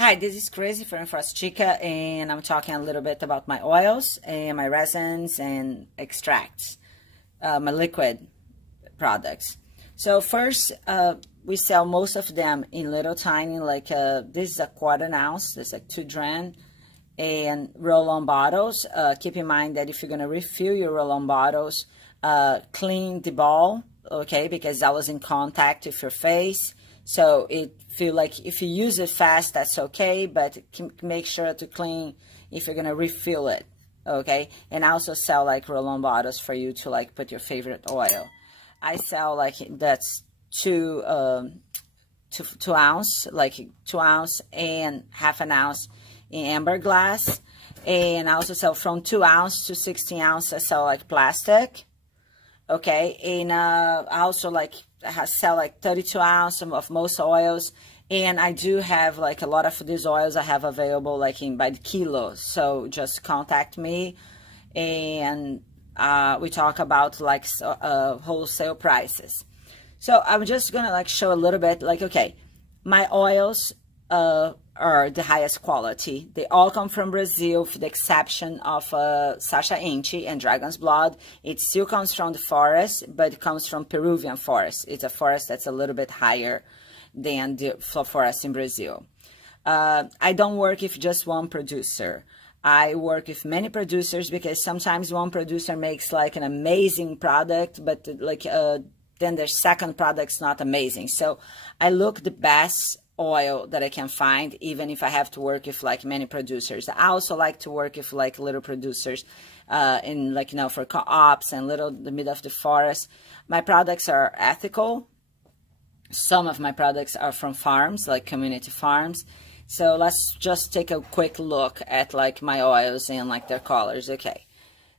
Hi, this is Crazy from Rainforest Chica, and I'm talking a little bit about my oils and my resins and extracts, my liquid products. So first, we sell most of them in little tiny, like this is a 1/4 ounce, this is like 2 dram, and roll-on bottles. Keep in mind that if you're gonna refill your roll-on bottles, clean the ball, okay, because that was in contact with your face. So it feel like if you use it fast, that's okay, but make sure to clean if you're gonna refill it, okay? And I also sell like roll-on bottles for you to like put your favorite oil. I sell like that's 2 ounce, like 2 ounce and 1/2 ounce in amber glass. And I also sell from 2 ounce to 16 ounce. I sell like plastic, okay? And I also like sell like 32 ounce of most oils, and I do have like a lot of these oils I have available like in by the kilo. So just contact me, and we talk about like wholesale prices. So I'm just gonna like show a little bit like, okay, my oils are the highest quality. They all come from Brazil, with the exception of Sacha Inchi and Dragon's Blood. It still comes from the forest, but it comes from Peruvian forest. It's a forest that's a little bit higher than the forest in Brazil. I don't work with just one producer. I work with many producers because sometimes one producer makes like an amazing product, but like then their second product's not amazing. So I look the best oil that I can find, even if I have to work with like many producers. I also like to work with like little producers in like, you know, for co-ops and the middle of the forest. My products are ethical. Some of my products are from farms, like community farms. So let's just take a quick look at like my oils and like their colors. Okay,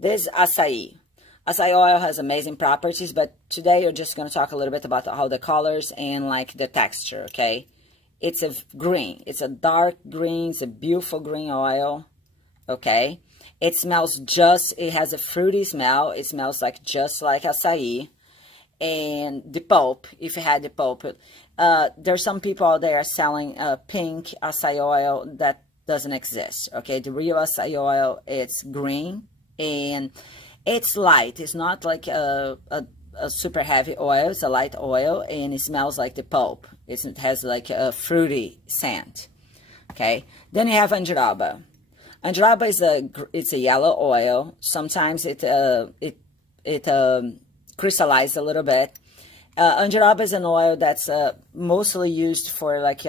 this is acai. Acai oil has amazing properties, but today we're just going to talk a little bit about how the colors and like the texture, okay? It's a green. It's a dark green. It's a beautiful green oil, okay? It smells it has a fruity smell. It smells like just like acai. And the pulp, if you had the pulp, there's some people out there selling pink acai oil that doesn't exist, okay? The real acai oil, it's green and it's light. It's not like a super heavy oil. It's a light oil, and it smells like the pulp. It has like a fruity scent, okay? Then you have andiroba. Andiroba is a yellow oil. Sometimes it crystallizes a little bit. Andiroba is an oil that's mostly used for like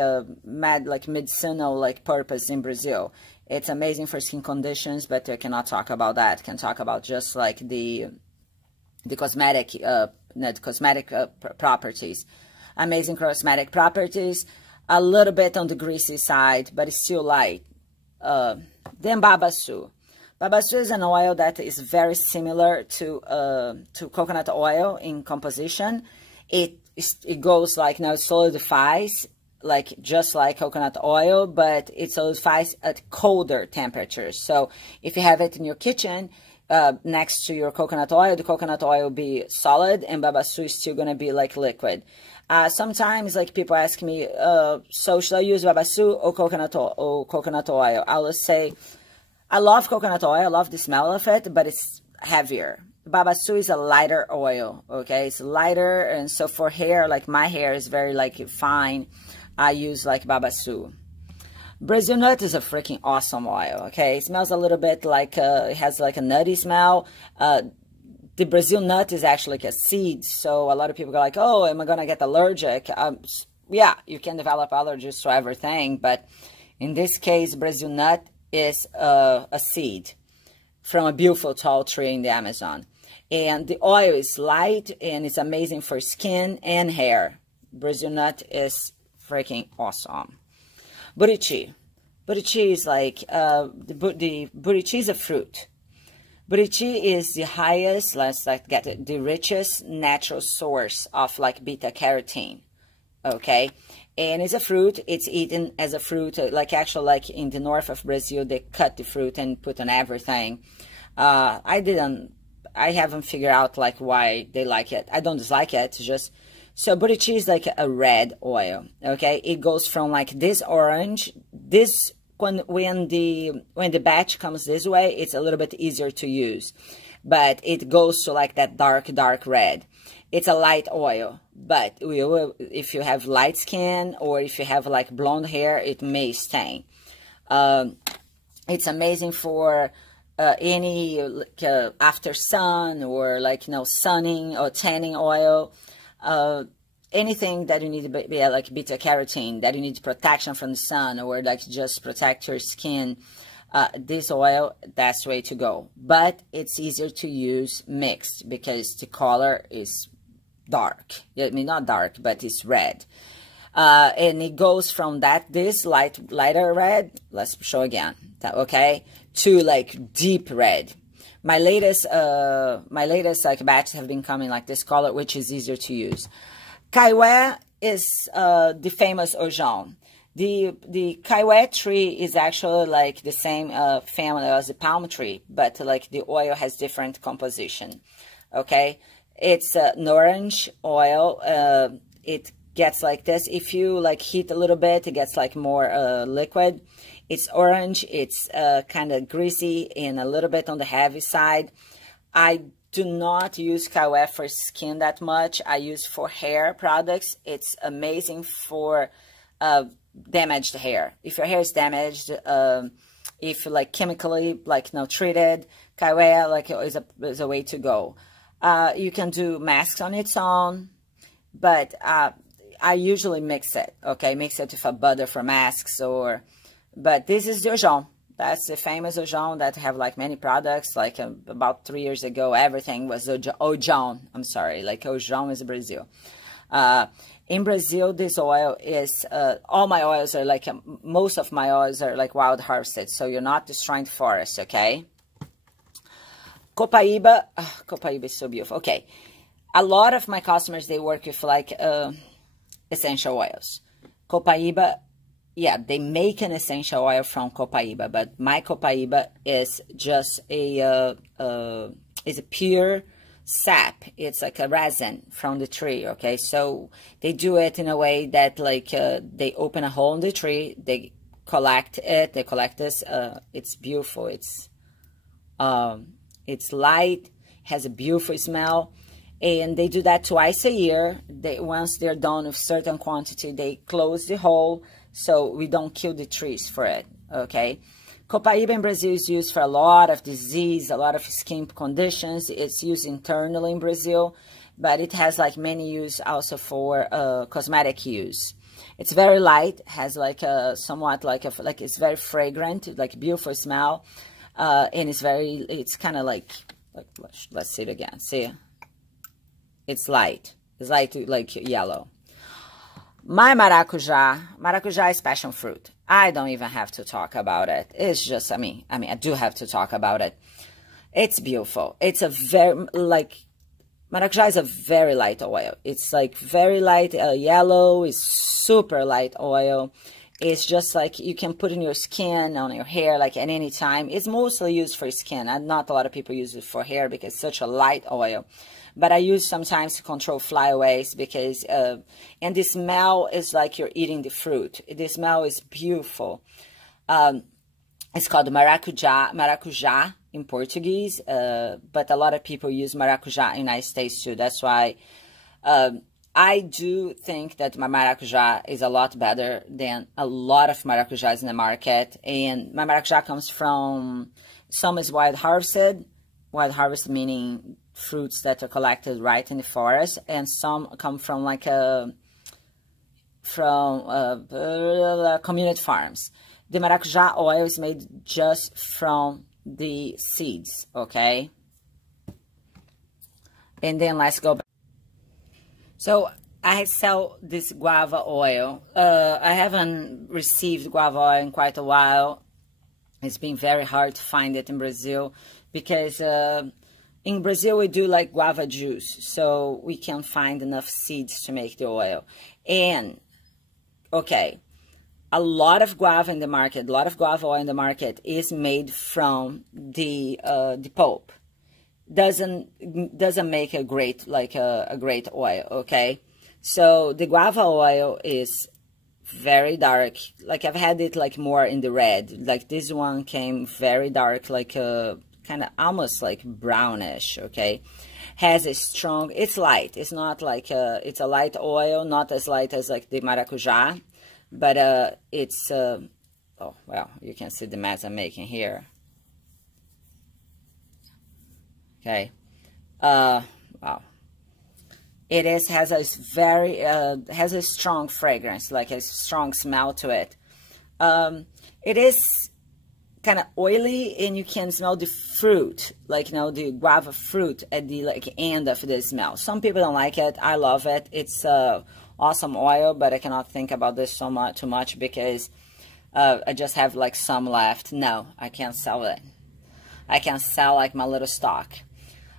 medicinal like purpose in Brazil. It's amazing for skin conditions, but I cannot talk about that. I can talk about just like the cosmetic properties. Amazing cosmetic properties. A little bit on the greasy side, but it's still light. Then babaçu. Babaçu is an oil that is very similar to coconut oil in composition. It goes like, now it solidifies, like just like coconut oil, but it solidifies at colder temperatures. So if you have it in your kitchen next to your coconut oil, the coconut oil will be solid, and babaçu is still gonna be like liquid. Sometimes like people ask me, so should I use babaçu or coconut oil? I will say, I love coconut oil. I love the smell of it, but it's heavier. Babaçu is a lighter oil, okay? It's lighter, and so for hair, like my hair is very like fine, I use like babaçu. Brazil nut is a freaking awesome oil, okay? It smells a little bit like, it has like a nutty smell. The Brazil nut is actually like a seed, so a lot of people go like, oh, am I gonna get allergic? Yeah, you can develop allergies to everything, but in this case, Brazil nut is a seed from a beautiful tall tree in the Amazon. And the oil is light, and it's amazing for skin and hair. Brazil nut is freaking awesome. Buriti. Buriti is like, the buriti is a fruit. Buriti is the highest, let's like get it, the richest natural source of like beta carotene, okay? And it's a fruit. It's eaten as a fruit, like actually like in the north of Brazil, they cut the fruit and put on everything. I haven't figured out like why they like it. I don't dislike it, it's just, so buriti is like a red oil, okay? It goes from like this orange This, when the batch comes this way, it's a little bit easier to use, but it goes to like that dark red. It's a light oil, but if you have light skin or if you have like blonde hair, it may stain. It's amazing for any after sun, or like, you know, sunning or tanning oil. Anything that you need to be like beta carotene, that you need protection from the sun, or like just protect your skin. This oil, that's the way to go. But it's easier to use mixed because the color is dark. I mean, not dark, but it's red. And it goes from this lighter red, let's show again, okay, to like deep red. My latest like batches have been coming like this color, which is easier to use. Kaiwé is the famous ojon. The kaiwé tree is actually like the same family as the palm tree, but like the oil has different composition. Okay, it's an orange oil. It gets like this. If you like heat a little bit, it gets like more liquid. It's orange. It's kind of greasy and a little bit on the heavy side. I do not use kaiwé for skin that much. I use for hair products. It's amazing for damaged hair. If your hair is damaged, if like chemically like treated, kaiwé like is a way to go. You can do masks on its own, but I usually mix it. Okay, mix it with a butter for masks, but this is the ojon. That's the famous ojon that have like many products. Like about 3 years ago, everything was ojon. I'm sorry, like ojon is Brazil. In Brazil, this oil is, all my oils are like, most of my oils are like wild harvested, so you're not destroying the forest, okay? Copaíba, Copaíba is so beautiful. Okay, a lot of my customers, they work with like essential oils. Copaíba, yeah, they make an essential oil from copaíba, but my copaíba is just is a pure sap. It's like a resin from the tree, okay? So they do it in a way that like they open a hole in the tree, they collect it, they collect this. It's beautiful. It's light, has a beautiful smell, and they do that twice a year. Once they're done with certain quantity, they close the hole so we don't kill the trees for it, okay? Copaíba in Brazil is used for a lot of disease, a lot of skin conditions. It's used internally in Brazil, but it has like many use also for cosmetic use. It's very light, has like a somewhat like it's very fragrant, like beautiful smell, and it's kind of like let's see it again. See, it's light. It's like yellow. My maracujá is passion fruit. I don't even have to talk about it. It's just, I mean, I do have to talk about it. It's beautiful. It's a very, like, maracujá is a very light oil. It's like very light yellow. It's super light oil. It's just like you can put in your skin, on your hair, like at any time. It's mostly used for skin. And not a lot of people use it for hair because it's such a light oil. But I use sometimes to control flyaways because, and the smell is like you're eating the fruit. The smell is beautiful. It's called maracujá in Portuguese, but a lot of people use maracujá in the United States too. That's why I do think that my maracujá is a lot better than a lot of maracujás in the market. And my maracujá comes from, some is wild harvested meaning fruits that are collected right in the forest, and some come from like community farms. The maracujá oil is made just from the seeds, okay? And then let's go back. So I sell this guava oil. I haven't received guava oil in quite a while. It's been very hard to find it in Brazil because in Brazil, we do like guava juice, so we can find enough seeds to make the oil. And, okay, a lot of guava in the market, a lot of guava oil in the market is made from the pulp. Doesn't make a great, like a great oil, okay? So the guava oil is very dark. Like I've had it like more in the red. Like this one came very dark, like a kind of almost like brownish, okay? Has a strong, it's light. It's not like it's a light oil, not as light as like the maracujá, but it's, oh, well, you can see the mess I'm making here. Okay. Wow. It has a very, has a strong fragrance, like a strong smell to it. It is kind of oily, and you can smell the fruit, like, you know, the guava fruit at the like end of the smell. Some people don't like it. I love it. It's awesome oil, but I cannot think about this too much because I just have like some left. No, I can't sell it. I can sell like my little stock.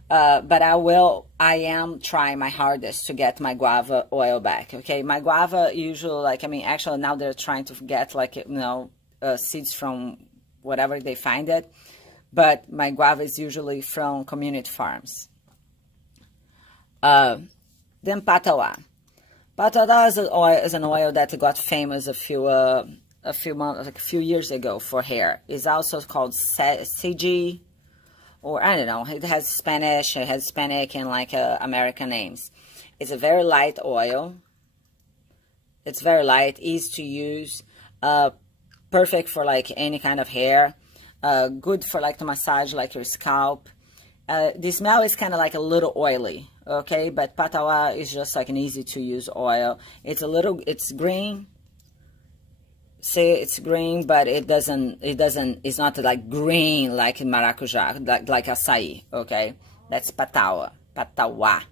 But I am trying my hardest to get my guava oil back, okay? My guava usually, like, I mean, actually now they're trying to get, like, you know, seeds from whatever they find it. But my guava is usually from community farms. Then Patauá. Patauá is an oil that got famous a few months, like a few years ago for hair. It's also called CG. Or, I don't know, it has Spanish, it has Hispanic and like American names. It's a very light oil. It's very light, easy to use, perfect for like any kind of hair, good for like to massage like your scalp. The smell is kind of like a little oily, okay? But Patauá is just like an easy to use oil. It's green. See, it's green, but it's not like green like maracujá, like açaí, okay? That's Patauá.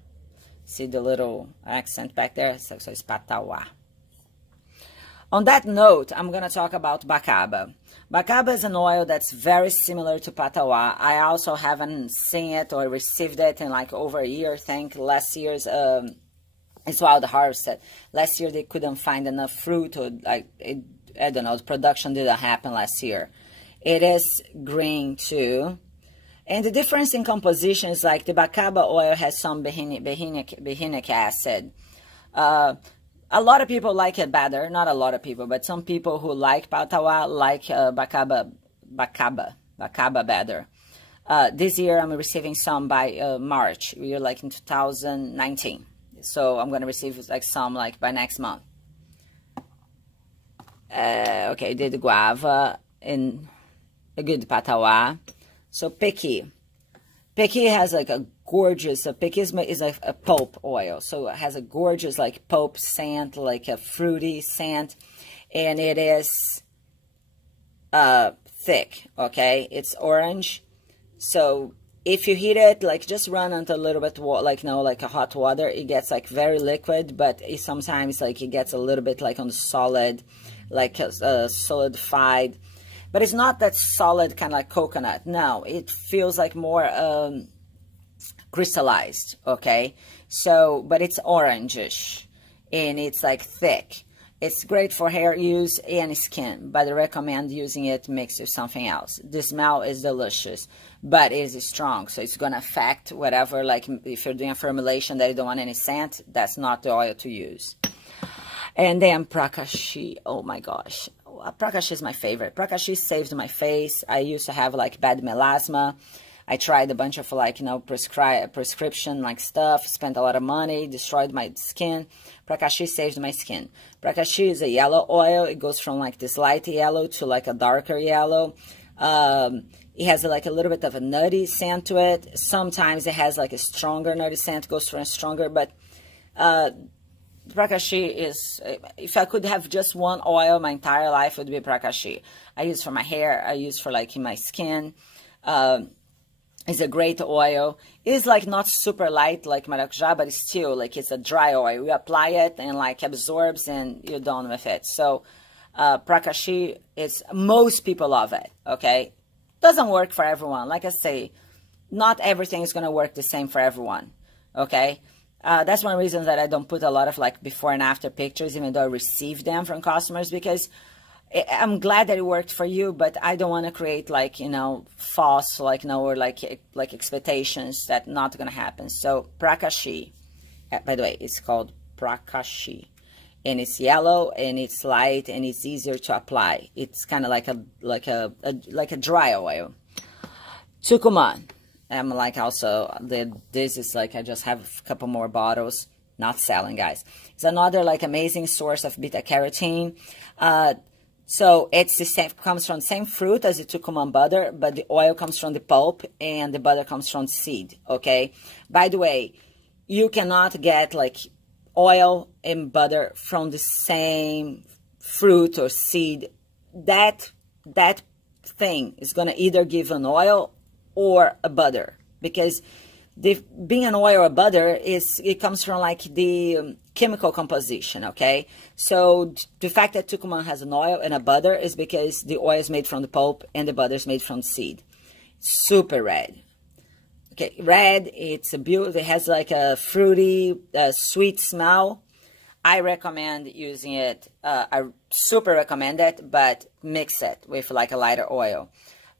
See the little accent back there? So it's Patauá. On that note, I'm going to talk about bacaba. Bacaba is an oil that's very similar to Patauá. I also haven't seen it or received it in like over a year, I think. Last year's, it's wild harvested. Last year they couldn't find enough fruit, or like, I don't know, the production didn't happen last year. It is green too. And the difference in composition is like the bacaba oil has some behinic acid. A lot of people like it better. Not a lot of people, but some people who like Patauá like bacaba better. This year I'm receiving some by March. We are like in 2019. So I'm going to receive like some like by next month. Okay, did guava and a good Patauá. So Pequi. Pequi has like a gorgeous, Pequi is a pulp oil. So it has a gorgeous like pulp scent, like a fruity scent. And it is thick, okay? It's orange. So if you heat it, like just run into a little bit, like, you know, like a hot water, it gets like very liquid, but sometimes like it gets a little bit like on the solid, like solidified, but it's not that solid kind of like coconut. No, it feels like more crystallized, okay? So, but it's orangish and it's like thick. It's great for hair use and skin, but I recommend using it mixed with something else. The smell is delicious, but it is strong, so it's going to affect whatever, like if you're doing a formulation that you don't want any scent, that's not the oil to use. And then Prakashi, oh my gosh. Prakashi is my favorite. Prakashi saved my face. I used to have like bad melasma. I tried a bunch of like, you know, prescription like stuff, spent a lot of money, destroyed my skin. Prakashi saved my skin. Prakashi is a yellow oil. It goes from like this light yellow to like a darker yellow. It has like a little bit of a nutty scent to it. Sometimes it has like a stronger nutty scent, goes for a stronger, but Prakashi is, if I could have just one oil my entire life, it would be Prakashi. I use for my hair, I use for like in my skin. It's a great oil. It's like not super light like maracujá, but it's still like it's a dry oil. You apply it and like absorbs and you're done with it. So Prakashi is, most people love it, okay? Doesn't work for everyone. Like I say, not everything is going to work the same for everyone, okay? That's one reason that I don't put a lot of like before and after pictures, even though I receive them from customers, because I'm glad that it worked for you, but I don't want to create like, you know, false, like, you know, or like expectations that not going to happen. So Prakashi, by the way, it's called Prakashi. and it's yellow and it's light and it's easier to apply. It's kind of like a dry oil. Tucumán. I'm like also, this is like, I just have a couple more bottles, not selling, guys. It's another like amazing source of beta carotene. So it's the same, comes from the same fruit as the Tucumán butter, but the oil comes from the pulp and the butter comes from the seed, okay? By the way, you cannot get like oil and butter from the same fruit or seed. That thing is gonna either give an oil or a butter, because being an oil or butter it comes from like the chemical composition, okay? So the fact that Tucumán has an oil and a butter is because the oil is made from the pulp and the butter is made from the seed. Super red. Okay, red, it's a beautiful, it has like a fruity, sweet smell. I recommend using it. I super recommend it, but mix it with like a lighter oil.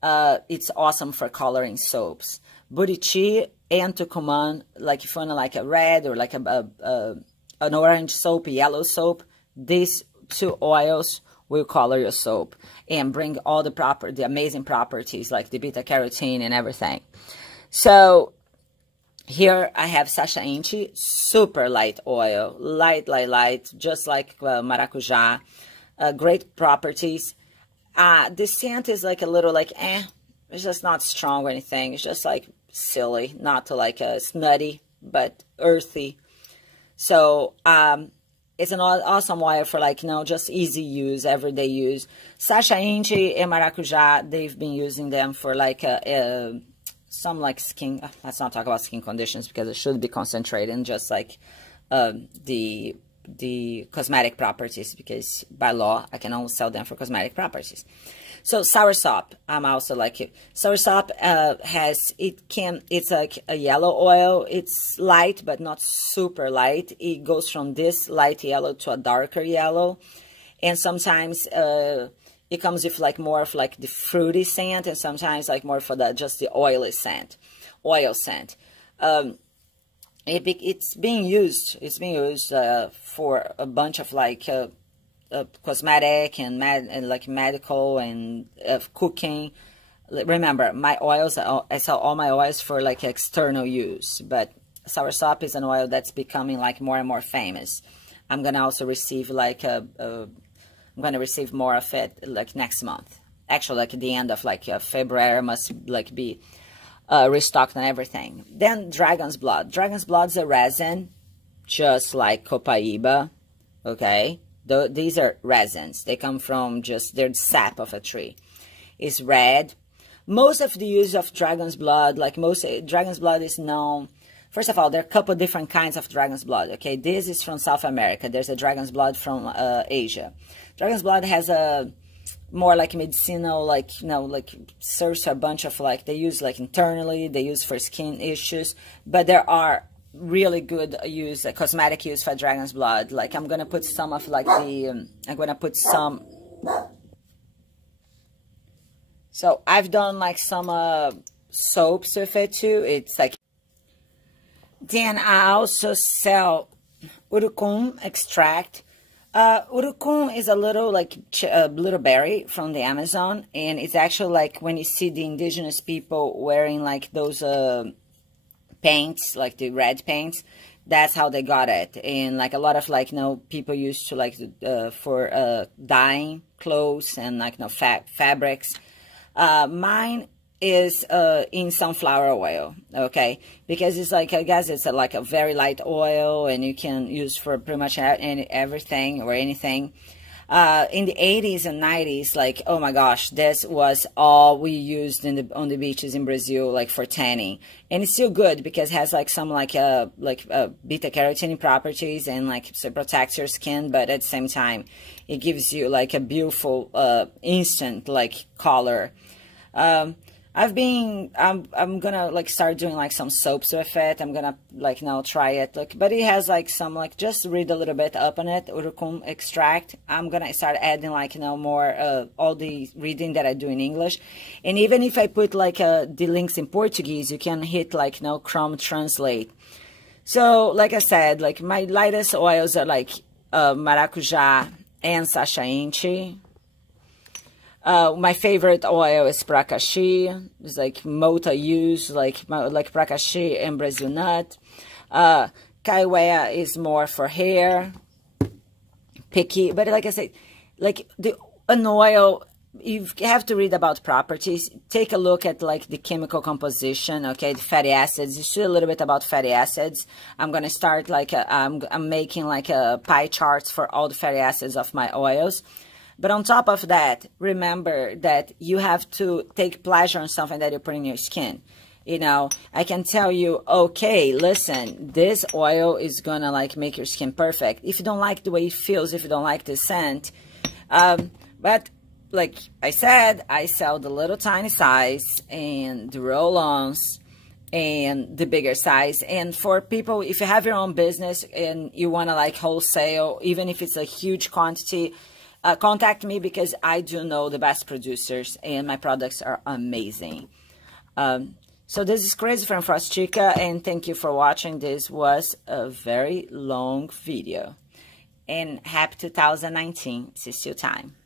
It's awesome for coloring soaps. Buriti and Tucumán, like if you want like a red or like an orange soap, a yellow soap, these two oils will color your soap and bring all the amazing properties like the beta carotene and everything. So here I have Sacha Inchi, super light oil, light, just like maracujá, great properties. The scent is like a little like, it's just not strong or anything. It's just like silly, not like snutty, but earthy. So it's an awesome oil for like, just easy use, everyday use. Sacha Inchi and maracujá, they've been using them for like some like skin, let's not talk about skin conditions because it should be concentrated in just like the cosmetic properties, because by law I can only sell them for cosmetic properties. So soursop, I'm also like it. Soursop it's like a yellow oil. It's light but not super light. It goes from this light yellow to a darker yellow, and sometimes it comes with like more of like the fruity scent, and sometimes like more for just the oil scent. It's being used. It's being used for a bunch of like cosmetic and like medical and cooking. Remember, my oils, I sell all my oils for like external use, but soursop is an oil that's becoming like more and more famous. I'm gonna also receive like I'm gonna receive more of it like next month. Actually, like at the end of like February must like be restocked and everything. Then dragon's blood. Dragon's blood is a resin, just like copaiba, okay? These are resins. They come from they're the sap of a tree. It's red. Most of the use of dragon's blood, dragon's blood is known. First of all, there are a couple different kinds of dragon's blood, okay? This is from South America. There's a dragon's blood from Asia. Dragon's blood has a more like medicinal, like, serves a bunch of like, they use like internally, they use for skin issues, but there are really good use, cosmetic use for dragon's blood. Like I'm gonna put some of like I'm gonna put some, so I've done like some soaps with it too. It's like, then I also sell urucum extract. Urucum is a little like little berry from the Amazon, and it's actually like when you see the indigenous people wearing like those paints, like the red paints, that's how they got it. And like a lot of like people used to like for dyeing clothes and like fabrics. Mine is in sunflower oil, okay, because it's like, I guess it's like a very light oil, and you can use for pretty much everything or anything. In the 80s and 90s, like, oh my gosh, this was all we used on the beaches in Brazil, like for tanning, and it's still good because it has like some beta carotene properties, and like so it protects your skin, but at the same time it gives you like a beautiful instant like color. I'm gonna like start doing like some soaps with it. I'm gonna like try it, like, but it has like some like, just read a little bit up on it, urucum extract. I'm gonna start adding like more all the reading that I do in English, and even if I put like the links in Portuguese, you can hit like Chrome translate. So like I said, like my lightest oils are like maracujá and Sacha Inchi. My favorite oil is pracaxi. It's like multi-use, like pracaxi and Brazil nut. Kaiwea is more for hair. Picky, but like I said, like an oil, you have to read about properties. Take a look at like the chemical composition, okay, the fatty acids. You see a little bit about fatty acids. I'm gonna start like I'm making like a pie charts for all the fatty acids of my oils. But on top of that, remember that you have to take pleasure in something that you put in your skin. You know, I can tell you, okay, listen, this oil is gonna like make your skin perfect. If you don't like the way it feels, if you don't like the scent, but like I said, I sell the little tiny size and the roll-ons and the bigger size. And for people, if you have your own business and you want to like wholesale, even if it's a huge quantity, contact me, because I do know the best producers and my products are amazing. So this is Crazy from Rainforest Chica, and thank you for watching. This was a very long video. And happy 2019. It's still time.